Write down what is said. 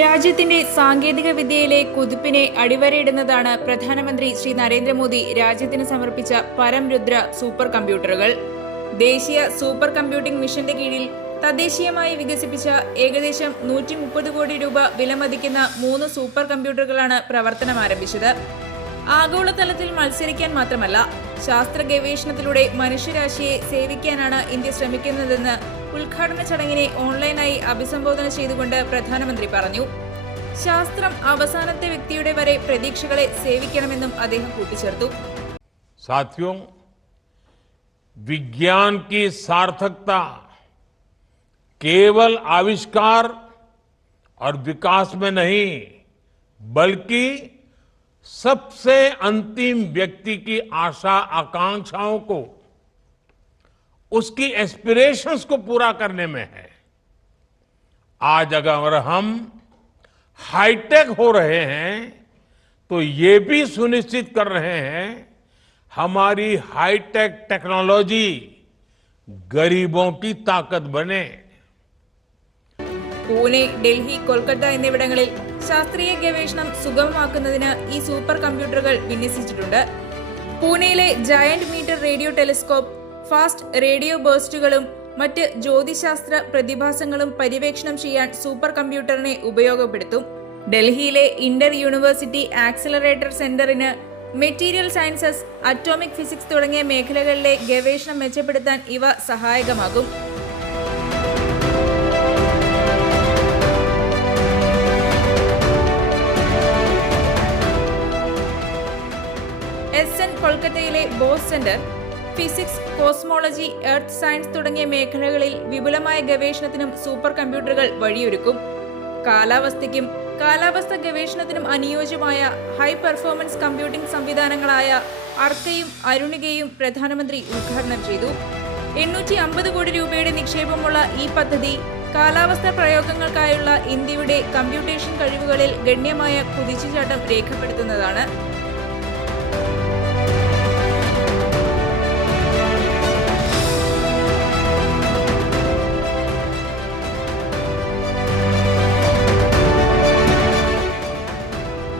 രാജ്യത്തിന്റെ സാങ്കേതിക വിദ്യയിലെ കുതിപ്പിനെ അടിവരയിടുന്നതാണ് പ്രധാനമന്ത്രി ശ്രീ നരേന്ദ്രമോദി രാജ്യത്തിന് സമർപ്പിച്ച പരംരുദ്ര സൂപ്പർ കമ്പ്യൂട്ടറുകൾ ദേശീയ സൂപ്പർ കമ്പ്യൂട്ടിംഗ് മിഷന്റെ കീഴിൽ തദ്ദേശീയമായി വികസിപ്പിച്ച ഏകദേശം നൂറ്റി മുപ്പത് കോടി രൂപ വിലമതിക്കുന്ന മൂന്ന് സൂപ്പർ കമ്പ്യൂട്ടറുകളാണ് പ്രവർത്തനം ആരംഭിച്ചത്. ആഗോളതലത്തിൽ മത്സരിക്കാൻ മാത്രമല്ല ശാസ്ത്ര ഗവേഷണത്തിലൂടെ മനുഷ്യരാശിയെ സേവിക്കാനാണ് ഇന്ത്യ ശ്രമിക്കുന്നതെന്ന് ഉദ്ഘാടന ചടങ്ങിനെ ഓൺലൈനായി അഭിസംബോധന ചെയ്തുകൊണ്ട് പ്രധാനമന്ത്രി പറഞ്ഞു ശാസ്ത്രം അവസാനത്തെ വ്യക്തിയുടെ വരെ പ്രതീക്ഷകളെ സേവിക്കണമെന്നും അദ്ദേഹം കൂട്ടിച്ചേർത്തു साथियों विज्ञान की सार्थकता केवल आविष्कार और विकास में नहीं बल्कि सबसे अंतिम व्यक्ति की आशा आकांक्षाओं को उसकी एस्पिरेशंस को पूरा करने में है आज अगर हम हाईटेक हो रहे हैं तो ये भी सुनिश्चित कर रहे हैं हमारी हाईटेक टेक्नोलॉजी गरीबों की ताकत बने പൂനെ ഡൽഹി കൊൽക്കത്ത എന്നിവിടങ്ങളിൽ ശാസ്ത്രീയ ഗവേഷണം സുഗമമാക്കുന്നതിന് ഈ സൂപ്പർ കമ്പ്യൂട്ടറുകൾ വിന്യസിച്ചിട്ടുണ്ട് പൂനെയിലെ giant metre radio telescope fast radio ബേസ്റ്റുകളും മറ്റ് ജ്യോതിശാസ്ത്ര പ്രതിഭാസങ്ങളും പര്യവേക്ഷണം ചെയ്യാൻ സൂപ്പർ കമ്പ്യൂട്ടറിനെ ഉപയോഗപ്പെടുത്തും. ഡൽഹിയിലെ ഇന്റർ യൂണിവേഴ്സിറ്റി ആക്സിലറേറ്റർ സെന്ററിന് മെറ്റീരിയൽ സയൻസസ് അറ്റോമിക് ഫിസിക്സ് തുടങ്ങിയ മേഖലകളിലെ ഗവേഷണം മെച്ചപ്പെടുത്താൻ ഇവ സഹായകമാകും. എസ് എൻ കൊൽക്കത്തയിലെ Bose centre physics cosmology earth science തുടങ്ങിയ മേഖലകളിൽ വിപുലമായ ഗവേഷണത്തിനും സൂപ്പർ കമ്പ്യൂട്ടറുകൾ വഴിയൊരുക്കും. കാലാവസ്ഥയ്ക്കും കാലാവസ്ഥ ഗവേഷണത്തിനും അനുയോജ്യമായ ഹൈ പെർഫോമൻസ് കമ്പ്യൂട്ടിംഗ് സംവിധാനങ്ങളായ അർക്കയും അരുണികയും പ്രധാനമന്ത്രി ഉദ്ഘാടനം ചെയ്തു. എണ്ണൂറ്റി അമ്പത് കോടി രൂപയുടെ നിക്ഷേപമുള്ള ഈ പദ്ധതി കാലാവസ്ഥ പ്രയോഗങ്ങൾക്കായുള്ള ഇന്ത്യയുടെ കമ്പ്യൂട്ടേഷൻ കഴിവുകളിൽ ഗണ്യമായ കുതിച്ചുചാട്ടം രേഖപ്പെടുത്തുന്നതാണ്.